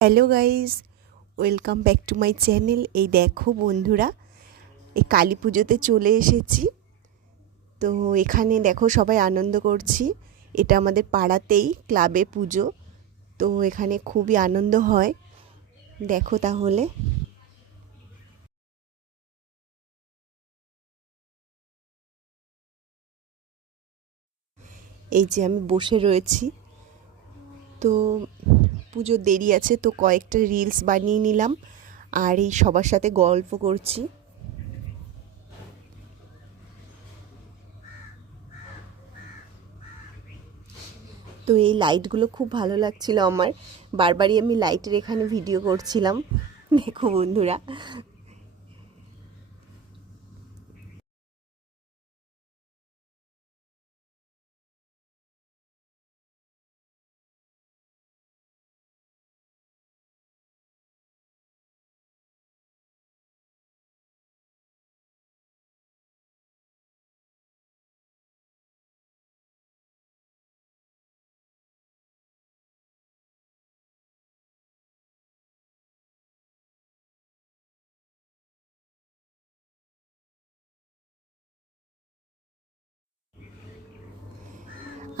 Hello guys welcome back to my channel. এই দেখো বন্ধুরা, এই কালী পুজোতে চলে এসেছি। তো এখানে দেখো সবাই আনন্দ করছি। এটা আমাদের পাড়াতেই ক্লাবে পুজো, তো এখানে খুবই আনন্দ হয়। দেখো তাহলে। এই যে আমি বসে রয়েছি। তো পুজোর দেরি আছে, তো কয়েকটা রিলস বানিয়ে নিলাম। আর এই সবার সাথে গল্প করছি। তো এই লাইটগুলো খুব ভালো লাগছিল আমার। বারবারই আমি লাইটের এখানে ভিডিও করছিলাম। দেখো বন্ধুরা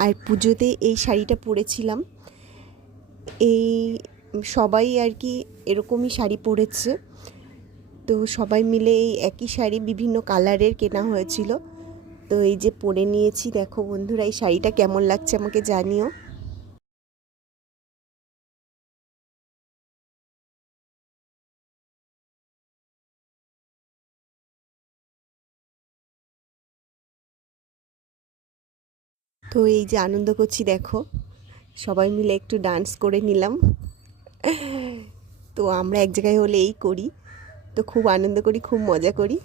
আর পুজোতে এই শাড়িটা পরেছিলাম। এই সবাই আর কি এরকমই শাড়ি পরেছে। তো সবাই মিলে এই একই শাড়ি বিভিন্ন কালারের কেনা হয়েছিল। তো এই যে পরে নিয়েছি, দেখো বন্ধুরা, এই শাড়িটা কেমন লাগছে আমাকে জানিও। তো এই যে আনন্দ করছি, দেখো। সবাই মিলে একটু ডান্স করে নিলাম। তো আমরা এক জায়গায় হলে এই করি। তো খুব আনন্দ করি, খুব মজা করি।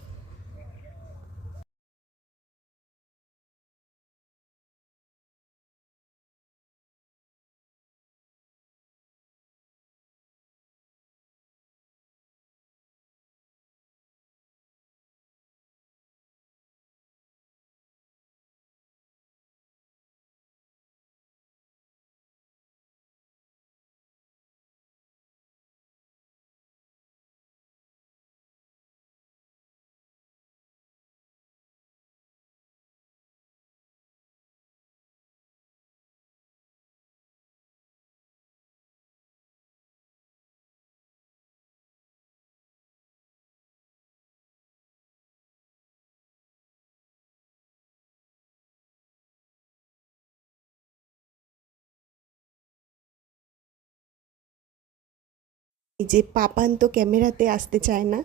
যে পাপান তো ক্যামেরাতে আসতে চায় না।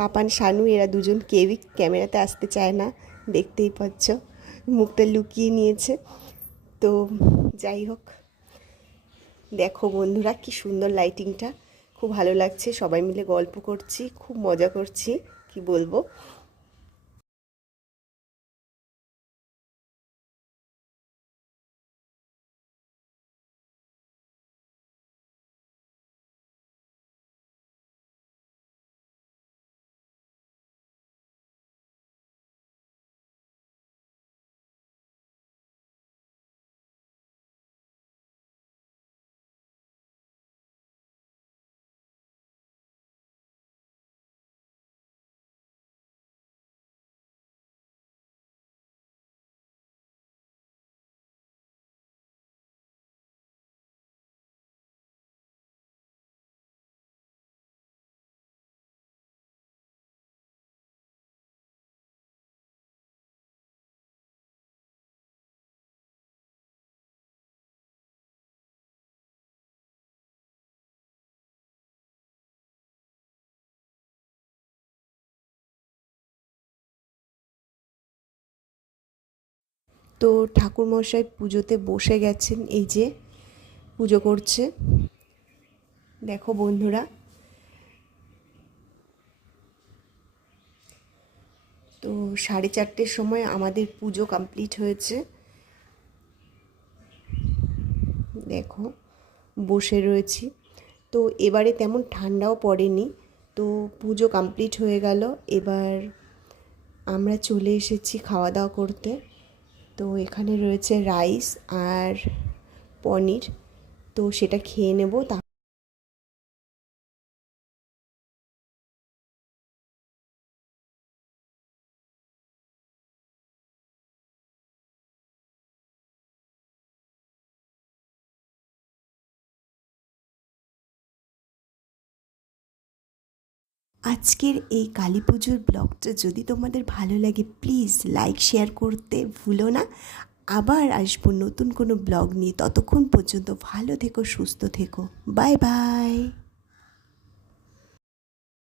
পাপান, শানু, এরা দুজন কেউই ক্যামেরাতে আসতে চায় না। দেখতেই পাচ্ছ, মুখটা লুকিয়ে নিয়েছে। তো যাই হোক, দেখো বন্ধুরা কি সুন্দর লাইটিংটা খুব ভালো লাগছে, সবাই মিলে গল্প করছি, খুব মজা করছি, কি বলব? তো ঠাকুরমশাই পুজোতে বসে গেছেন, এই যে পুজো করছে। দেখো বন্ধুরা। তো সাড়ে চারটের সময় আমাদের পুজো কমপ্লিট হয়েছে। দেখো, বসে রয়েছি। তো এবারে তেমন ঠান্ডাও পড়েনি। তো পুজো কমপ্লিট হয়ে গেল। এবার আমরা চলে এসেছি খাওয়া দাওয়া করতে। তো এখানে রয়েছে রাইস আর পনির। তো সেটা খেয়ে নেব তা আজকের এই কালী পুজোর ব্লগটা যদি তোমাদের ভালো লাগে প্লিজ লাইক শেয়ার করতে ভুলো না। আবার আসব নতুন কোনো ব্লগ নিয়ে। ততক্ষণ পর্যন্ত ভালো থেকো, সুস্থ থেকো। Bye bye